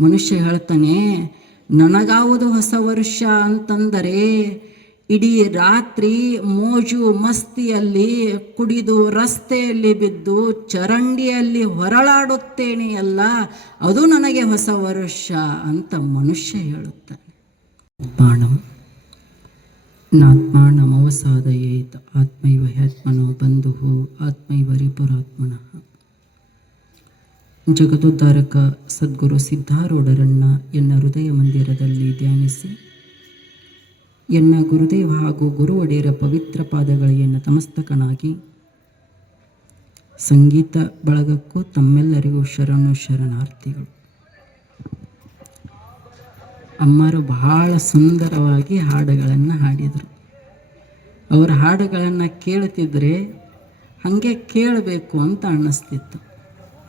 ಮನುಷ್ಯ ಹೇಳ್ತಾನೆ, ನನಗಾವುದು ಹೊಸ ವರ್ಷ ಅಂತಂದರೆ ಇಡೀ ರಾತ್ರಿ ಮೋಜು ಮಸ್ತಿಯಲ್ಲಿ ಕುಡಿದು ರಸ್ತೆಯಲ್ಲಿ ಬಿದ್ದು ಚರಂಡಿಯಲ್ಲಿ ಹೊರಳಾಡುತ್ತೇನೆ ಅಲ್ಲ, ಅದು ನನಗೆ ಹೊಸ ವರ್ಷ ಅಂತ ಮನುಷ್ಯ ಹೇಳುತ್ತಾನೆ. ಬಾಣಂ ನಾತ್ಮಾನಮವಸಾದಯೇತ್ ಆತ್ಮೈವ ಹ್ಯಾತ್ಮನೋ ಬಂಧು ಆತ್ಮೈವ ರಿಪುರಾತ್ಮನಃ. ಜಗದೋದ್ಧಾರಕ ಸದ್ಗುರು ಸಿದ್ಧಾರೂಢರನ್ನ ಎನ್ನ ಹೃದಯ ಮಂದಿರದಲ್ಲಿ ಧ್ಯಾನಿಸಿ, ಎನ್ನ ಗುರುದೇವ ಹಾಗೂ ಗುರು ಒಡೆಯರ ಪವಿತ್ರ ಪಾದಗಳಿಗೆ ನತಮಸ್ತಕನಾಗಿ, ಸಂಗೀತ ಬಳಗಕ್ಕೂ ತಮ್ಮೆಲ್ಲರಿಗೂ ಶರಣಾರ್ಥಿಗಳು. ಅಮ್ಮರು ಬಹಳ ಸುಂದರವಾಗಿ ಹಾಡುಗಳನ್ನು ಹಾಡಿದರು. ಅವರ ಹಾಡುಗಳನ್ನು ಕೇಳ್ತಿದ್ರೆ ಹಾಗೆ ಕೇಳಬೇಕು ಅಂತ ಅನ್ನಿಸ್ತಿತ್ತು,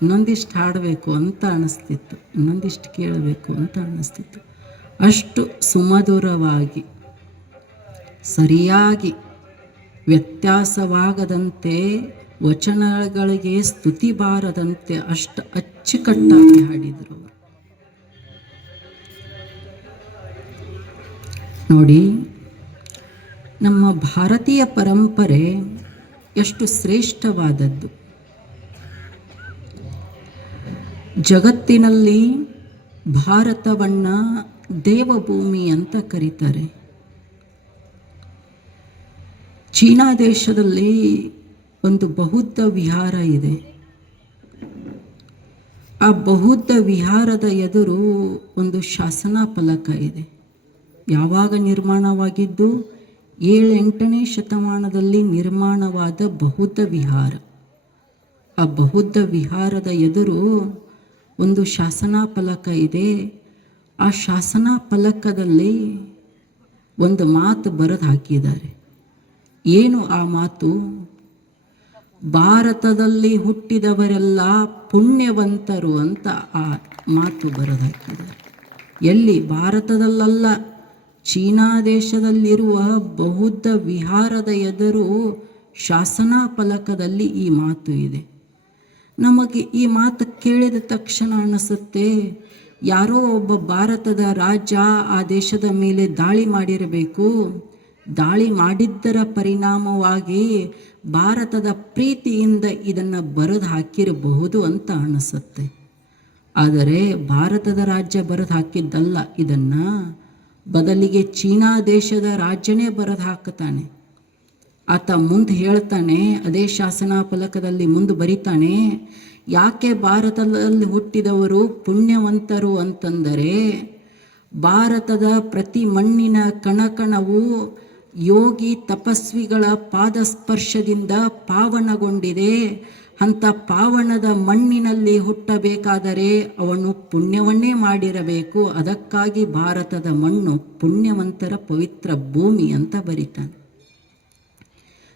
ಇನ್ನೊಂದಿಷ್ಟು ಹಾಡಬೇಕು ಅಂತ ಅನ್ನಿಸ್ತಿತ್ತು, ಇನ್ನೊಂದಿಷ್ಟು ಕೇಳಬೇಕು ಅಂತ ಅನ್ನಿಸ್ತಿತ್ತು. ಅಷ್ಟು ಸುಮಧುರವಾಗಿ, ಸರಿಯಾಗಿ, ವ್ಯತ್ಯಾಸವಾಗದಂತೆ, ವಚನಗಳಿಗೆ ಸ್ತುತಿ ಬಾರದಂತೆ ಅಷ್ಟು ಅಚ್ಚುಕಟ್ಟಾಗಿ ಹಾಡಿದರು ಅವರು. ನೋಡಿ, ನಮ್ಮ ಭಾರತೀಯ ಪರಂಪರೆ ಎಷ್ಟು ಶ್ರೇಷ್ಠವಾದದ್ದು. ಜಗತ್ತಿನಲ್ಲಿ ಭಾರತವನ್ನು ದೇವಭೂಮಿ ಅಂತ ಕರೀತಾರೆ. ಚೀನಾ ದೇಶದಲ್ಲಿ ಒಂದು ಬೌದ್ಧ ವಿಹಾರ ಇದೆ. ಆ ಬೌದ್ಧ ವಿಹಾರದ ಎದುರು ಒಂದು ಶಾಸನ ಫಲಕ ಇದೆ. ಯಾವಾಗ ನಿರ್ಮಾಣವಾಗಿದ್ದು? 7-8ನೇ ಶತಮಾನದಲ್ಲಿ ನಿರ್ಮಾಣವಾದ ಬೌದ್ಧ ವಿಹಾರ. ಆ ಬೌದ್ಧ ವಿಹಾರದ ಎದುರು ಒಂದು ಶಾಸನ ಫಲಕ ಇದೆ. ಆ ಶಾಸನ ಫಲಕದಲ್ಲಿ ಒಂದು ಮಾತು ಬರೆದು ಹಾಕಿದ್ದಾರೆ. ಏನು ಆ ಮಾತು? ಭಾರತದಲ್ಲಿ ಹುಟ್ಟಿದವರೆಲ್ಲ ಪುಣ್ಯವಂತರು ಅಂತ ಆ ಮಾತು ಬರೆದು ಹಾಕಿದ್ದಾರೆ. ಎಲ್ಲಿ? ಭಾರತದಲ್ಲ, ಚೀನಾ ದೇಶದಲ್ಲಿರುವ ಬೌದ್ಧ ವಿಹಾರದ ಎದುರು ಶಾಸನ ಫಲಕದಲ್ಲಿ ಈ ಮಾತು ಇದೆ. ನಮಗೆ ಈ ಮಾತು ಕೇಳಿದ ತಕ್ಷಣ ಅನಿಸುತ್ತೆ, ಯಾರೋ ಒಬ್ಬ ಭಾರತದ ರಾಜ ಆ ದೇಶದ ಮೇಲೆ ದಾಳಿ ಮಾಡಿರಬೇಕು. ದಾಳಿ ಮಾಡಿದ್ದರ ಪರಿಣಾಮವಾಗಿ ಭಾರತದ ಪ್ರೀತಿಯಿಂದ ಇದನ್ನು ಬರೆದು ಹಾಕಿರಬಹುದು ಅಂತ ಅನಿಸುತ್ತೆ. ಆದರೆ ಭಾರತದ ರಾಜ್ಯ ಬರೆದು ಹಾಕಿದ್ದಲ್ಲ, ಇದನ್ನು ಬದಲಿಗೆ ಚೀನಾ ದೇಶದ ರಾಜ್ಯನೇ ಬರೆದು ಹಾಕ್ತಾನೆ. ಆತ ಮುಂದೆ ಹೇಳ್ತಾನೆ, ಅದೇ ಶಾಸನ ಫಲಕದಲ್ಲಿ ಮುಂದೆ ಬರೀತಾನೆ, ಯಾಕೆ ಭಾರತದಲ್ಲಿ ಹುಟ್ಟಿದವರು ಪುಣ್ಯವಂತರು ಅಂತಂದರೆ, ಭಾರತದ ಪ್ರತಿ ಮಣ್ಣಿನ ಕಣಕಣವು ಯೋಗಿ ತಪಸ್ವಿಗಳ ಪಾದಸ್ಪರ್ಶದಿಂದ ಪಾವನಗೊಂಡಿದೆ. ಅಂಥ ಪಾವನದ ಮಣ್ಣಿನಲ್ಲಿ ಹುಟ್ಟಬೇಕಾದರೆ ಅವನು ಪುಣ್ಯವನ್ನೇ ಮಾಡಿರಬೇಕು. ಅದಕ್ಕಾಗಿ ಭಾರತದ ಮಣ್ಣು ಪುಣ್ಯವಂತರ ಪವಿತ್ರ ಭೂಮಿ ಅಂತ ಬರೀತಾನೆ.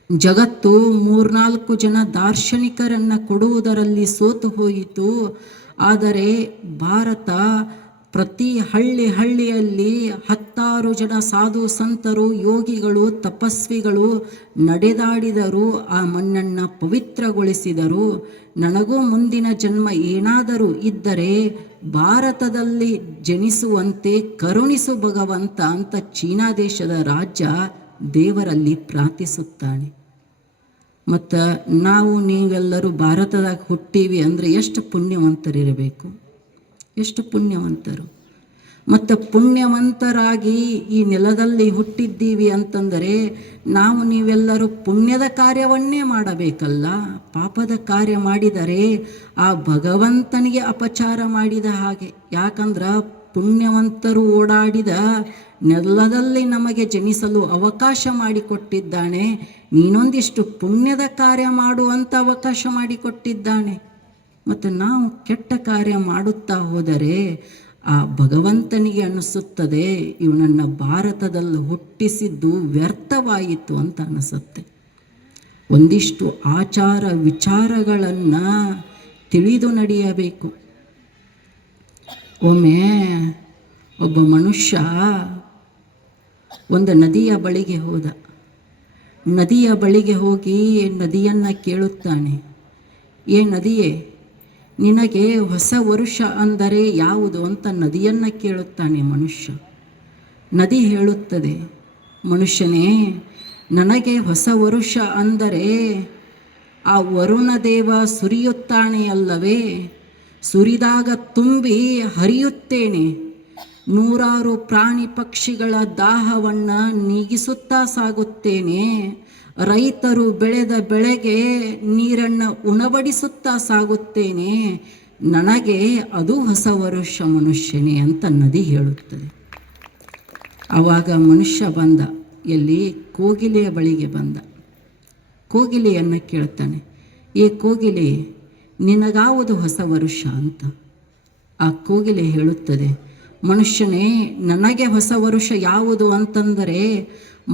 ಜಗತ್ತು 3-4 ಜನ ದಾರ್ಶನಿಕರನ್ನು ಕೊಡುವುದರಲ್ಲಿ ಸೋತು ಹೋಯಿತು. ಆದರೆ ಭಾರತ ಪ್ರತಿ ಹಳ್ಳಿಯಲ್ಲಿ 10 ಜನ ಸಾಧು ಸಂತರು, ಯೋಗಿಗಳು, ತಪಸ್ವಿಗಳು ನಡೆದಾಡಿದರು. ಆ ಮಣ್ಣನ್ನು ಪವಿತ್ರಗೊಳಿಸಿದರು. ನನಗೂ ಮುಂದಿನ ಜನ್ಮ ಏನಾದರೂ ಇದ್ದರೆ ಭಾರತದಲ್ಲಿ ಜನಿಸುವಂತೆ ಕರುಣಿಸು ಭಗವಂತ ಅಂತ ಚೀನಾ ದೇಶದ ರಾಜ್ಯ ದೇವರಲ್ಲಿ ಪ್ರಾರ್ಥಿಸುತ್ತಾನೆ. ಮತ್ತು ನಾವು ನೀವೆಲ್ಲರೂ ಭಾರತದಾಗ ಹುಟ್ಟೀವಿ ಅಂದರೆ ಎಷ್ಟು ಪುಣ್ಯವಂತರಿರಬೇಕು, ಎಷ್ಟು ಪುಣ್ಯವಂತರು. ಮತ್ತು ಪುಣ್ಯವಂತರಾಗಿ ಈ ನೆಲದಲ್ಲಿ ಹುಟ್ಟಿದ್ದೀವಿ ಅಂತಂದರೆ ನಾವು ನೀವೆಲ್ಲರೂ ಪುಣ್ಯದ ಕಾರ್ಯವನ್ನೇ ಮಾಡಬೇಕಲ್ಲ. ಪಾಪದ ಕಾರ್ಯ ಮಾಡಿದರೆ ಆ ಭಗವಂತನಿಗೆ ಅಪಚಾರ ಮಾಡಿದ ಹಾಗೆ. ಯಾಕಂದ್ರೆ ಪುಣ್ಯವಂತರು ಓಡಾಡಿದ ನೆಲದಲ್ಲಿ ನಮಗೆ ಜನಿಸಲು ಅವಕಾಶ ಮಾಡಿಕೊಟ್ಟಿದ್ದಾನೆ. ನೀನೊಂದಿಷ್ಟು ಪುಣ್ಯದ ಕಾರ್ಯ ಮಾಡುವಂಥ ಅವಕಾಶ ಮಾಡಿಕೊಟ್ಟಿದ್ದಾನೆ. ಮತ್ತು ನಾವು ಕೆಟ್ಟ ಕಾರ್ಯ ಮಾಡುತ್ತಾ ಹೋದರೆ ಆ ಭಗವಂತನಿಗೆ ಅನಿಸುತ್ತದೆ, ಇವನನ್ನು ಭಾರತದಲ್ಲಿ ಹುಟ್ಟಿಸಿದ್ದು ವ್ಯರ್ಥವಾಯಿತು ಅಂತ ಅನಿಸುತ್ತೆ. ಒಂದಿಷ್ಟು ಆಚಾರ ವಿಚಾರಗಳನ್ನು ತಿಳಿದು ನಡೆಯಬೇಕು. ಒಮ್ಮೆ ಒಬ್ಬ ಮನುಷ್ಯ ಒಂದು ನದಿಯ ಬಳಿಗೆ ಹೋದ. ನದಿಯ ಬಳಿಗೆ ಹೋಗಿ ನದಿಯನ್ನು ಕೇಳುತ್ತಾನೆ, ಏ ನದಿಯೇ, ನಿನಗೆ ಹೊಸ ವರುಷ ಅಂದರೆ ಯಾವುದು ಅಂತ ನದಿಯನ್ನು ಕೇಳುತ್ತಾನೆ ಮನುಷ್ಯ. ನದಿ ಹೇಳುತ್ತದೆ, ಮನುಷ್ಯನೇ, ನನಗೆ ಹೊಸ ವರುಷ ಅಂದರೆ ಆ ವರುಣ ದೇವ ಸುರಿಯುತ್ತಾನೆಯಲ್ಲವೇ, ಸುರಿದಾಗ ತುಂಬಿ ಹರಿಯುತ್ತೇನೆ, ನೂರಾರು ಪ್ರಾಣಿ ಪಕ್ಷಿಗಳ ದಾಹವನ್ನು ನೀಗಿಸುತ್ತಾ ಸಾಗುತ್ತೇನೆ, ರೈತರು ಬೆಳೆದ ಬೆಳೆಗೆ ನೀರನ್ನು ಉಣಬಡಿಸುತ್ತಾ ಸಾಗುತ್ತೇನೆ, ನನಗೆ ಅದು ಹೊಸ ವರುಷ ಮನುಷ್ಯನೇ ಅಂತ ನದಿ ಹೇಳುತ್ತದೆ. ಆವಾಗ ಮನುಷ್ಯ ಬಂದ, ಎಲ್ಲಿ? ಕೋಗಿಲೆಯ ಬಳಿಗೆ ಬಂದ. ಕೋಗಿಲೆಯನ್ನು ಕೇಳ್ತಾನೆ, ಏ ಕೋಗಿಲೆ, ನಿನಗಾವುದು ಹೊಸ ವರುಷ ಅಂತ. ಆ ಕೋಗಿಲೆ ಹೇಳುತ್ತದೆ, ಮನುಷ್ಯನೇ, ನನಗೆ ಹೊಸ ವರುಷ ಯಾವುದು ಅಂತಂದರೆ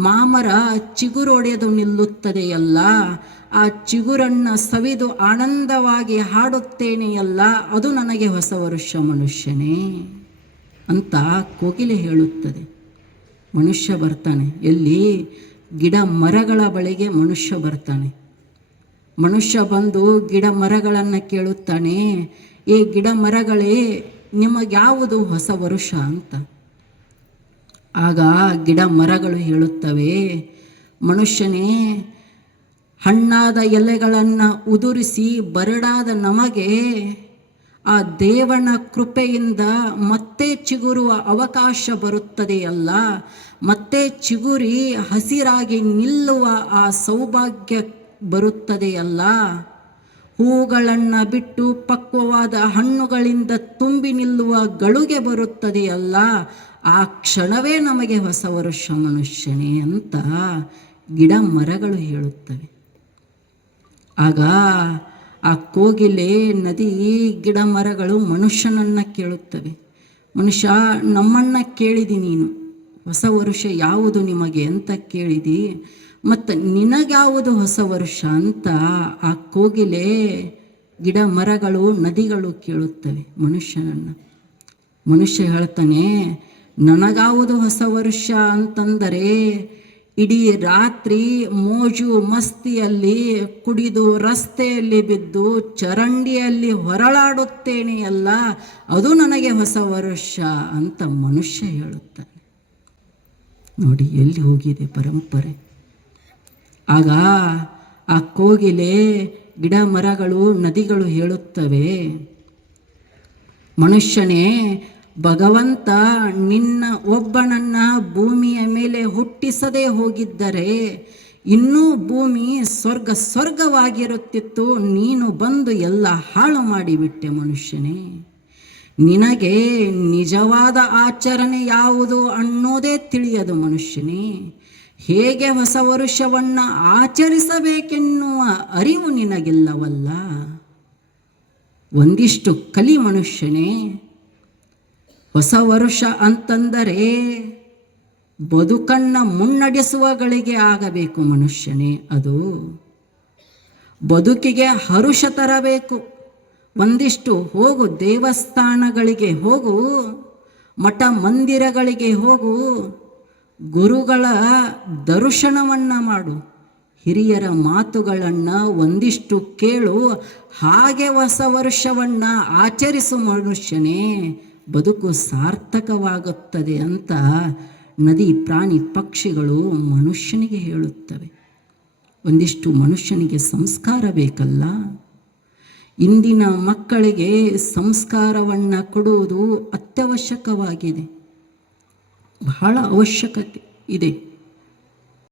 ಮಾಮರ ಚಿಗುರೊಡೆದು ನಿಲ್ಲುತ್ತದೆಯಲ್ಲ, ಆ ಚಿಗುರನ್ನು ಸವಿದು ಆನಂದವಾಗಿ ಹಾಡುತ್ತೇನೆಯಲ್ಲ, ಅದು ನನಗೆ ಹೊಸ ವರುಷ ಮನುಷ್ಯನೇ ಅಂತ ಕೋಗಿಲೆ ಹೇಳುತ್ತದೆ. ಮನುಷ್ಯ ಬರ್ತಾನೆ, ಎಲ್ಲಿ? ಗಿಡ ಮರಗಳ ಬಳಿಗೆ ಮನುಷ್ಯ ಬರ್ತಾನೆ. ಮನುಷ್ಯ ಬಂದು ಗಿಡ ಮರಗಳನ್ನು ಕೇಳುತ್ತಾನೆ, ಈ ಗಿಡ ಮರಗಳೇ, ನಿಮಗ್ಯಾವುದು ಹೊಸ ವರುಷ ಅಂತ. ಆಗ ಗಿಡ ಮರಗಳು ಹೇಳುತ್ತವೆ, ಮನುಷ್ಯನೇ, ಹಣ್ಣಾದ ಎಲೆಗಳನ್ನು ಉದುರಿಸಿ ಬರಡಾದ ನಮಗೆ ಆ ದೇವನ ಕೃಪೆಯಿಂದ ಮತ್ತೆ ಚಿಗುರುವ ಅವಕಾಶ ಬರುತ್ತದೆಯಲ್ಲ, ಮತ್ತೆ ಚಿಗುರಿ ಹಸಿರಾಗಿ ನಿಲ್ಲುವ ಆ ಸೌಭಾಗ್ಯ ಬರುತ್ತದೆಯಲ್ಲ, ಹೂಗಳನ್ನು ಬಿಟ್ಟು ಪಕ್ವವಾದ ಹಣ್ಣುಗಳಿಂದ ತುಂಬಿ ನಿಲ್ಲುವ ಗಳಿಗೆ ಬರುತ್ತದೆಯಲ್ಲ, ಆ ಕ್ಷಣವೇ ನಮಗೆ ಹೊಸ ವರುಷ ಮನುಷ್ಯನೇ ಅಂತ ಗಿಡ ಮರಗಳು ಹೇಳುತ್ತವೆ. ಆಗ ಆ ಕೋಗಿಲೆ, ನದಿ, ಗಿಡ ಮರಗಳು ಮನುಷ್ಯನನ್ನು ಕೇಳುತ್ತವೆ, ಮನುಷ್ಯ, ನಮ್ಮನ್ನು ಕೇಳಿದಿ ನೀನು, ಹೊಸ ವರುಷ ಯಾವುದು ನಿಮಗೆ ಅಂತ ಕೇಳಿದಿ, ಮತ್ತು ನಿನಗ್ಯಾವುದು ಹೊಸ ವರುಷ ಅಂತ ಆ ಕೋಗಿಲೆ, ಗಿಡ ಮರಗಳು, ನದಿಗಳು ಕೇಳುತ್ತವೆ ಮನುಷ್ಯನನ್ನು. ಮನುಷ್ಯ ಹೇಳ್ತಾನೆ, ನನಗಾವುದು ಹೊಸ ವರುಷ ಅಂತಂದರೆ ಇಡೀ ರಾತ್ರಿ ಮೋಜು ಮಸ್ತಿಯಲ್ಲಿ ಕುಡಿದು ರಸ್ತೆಯಲ್ಲಿ ಬಿದ್ದು ಚರಂಡಿಯಲ್ಲಿ ಹೊರಳಾಡುತ್ತೇನೆಯಲ್ಲ, ಅದು ನನಗೆ ಹೊಸ ವರುಷ ಅಂತ ಮನುಷ್ಯ ಹೇಳುತ್ತಾನೆ. ನೋಡಿ ಎಲ್ಲಿ ಹೋಗಿದೆ ಪರಂಪರೆ. ಆಗ ಆ ಕೋಗಿಲೆ, ಗಿಡ ಮರಗಳು, ನದಿಗಳು ಹೇಳುತ್ತವೆ, ಮನುಷ್ಯನೇ, ಭಗವಂತ ನಿನ್ನ ಒಬ್ಬನನ್ನ ಭೂಮಿಯ ಮೇಲೆ ಹುಟ್ಟಿಸದೇ ಹೋಗಿದ್ದರೆ ಇನ್ನೂ ಭೂಮಿ ಸ್ವರ್ಗವಾಗಿರುತ್ತಿತ್ತು, ನೀನು ಬಂದು ಎಲ್ಲ ಹಾಳು ಮಾಡಿಬಿಟ್ಟೆ ಮನುಷ್ಯನೇ. ನಿನಗೆ ನಿಜವಾದ ಆಚರಣೆ ಯಾವುದು ಅನ್ನೋದೇ ತಿಳಿಯದು ಮನುಷ್ಯನೇ. ಹೇಗೆ ಹೊಸ ವರುಷವನ್ನು ಆಚರಿಸಬೇಕೆನ್ನುವ ಅರಿವು ನಿನಗಿಲ್ಲವಲ್ಲ. ಒಂದಿಷ್ಟು ಕಲಿ ಮನುಷ್ಯನೇ. ಹೊಸ ವರುಷ ಅಂತಂದರೆ ಬದುಕನ್ನು ಮುನ್ನಡೆಸುವಗಳಿಗೆ ಆಗಬೇಕು ಮನುಷ್ಯನೇ. ಅದು ಬದುಕಿಗೆ ಹರುಷ ತರಬೇಕು. ಒಂದಿಷ್ಟು ಹೋಗು, ದೇವಸ್ಥಾನಗಳಿಗೆ ಹೋಗು, ಮಠ ಮಂದಿರಗಳಿಗೆ ಹೋಗು, ಗುರುಗಳ ದರ್ಶನವನ್ನು ಮಾಡು, ಹಿರಿಯರ ಮಾತುಗಳನ್ನು ಒಂದಿಷ್ಟು ಕೇಳು, ಹಾಗೆ ಹೊಸ ವರ್ಷವನ್ನು ಆಚರಿಸು ಮನುಷ್ಯನೇ, ಬದುಕು ಸಾರ್ಥಕವಾಗುತ್ತದೆ ಅಂತ ನದಿ, ಪ್ರಾಣಿ, ಪಕ್ಷಿಗಳು ಮನುಷ್ಯನಿಗೆ ಹೇಳುತ್ತವೆ. ಒಂದಿಷ್ಟು ಮನುಷ್ಯನಿಗೆ ಸಂಸ್ಕಾರ ಬೇಕಲ್ಲ. ಇಂದಿನ ಮಕ್ಕಳಿಗೆ ಸಂಸ್ಕಾರವನ್ನು ಕೊಡುವುದು ಅತ್ಯವಶ್ಯಕವಾಗಿದೆ, ಬಹಳ ಅವಶ್ಯಕತೆ ಇದೆ.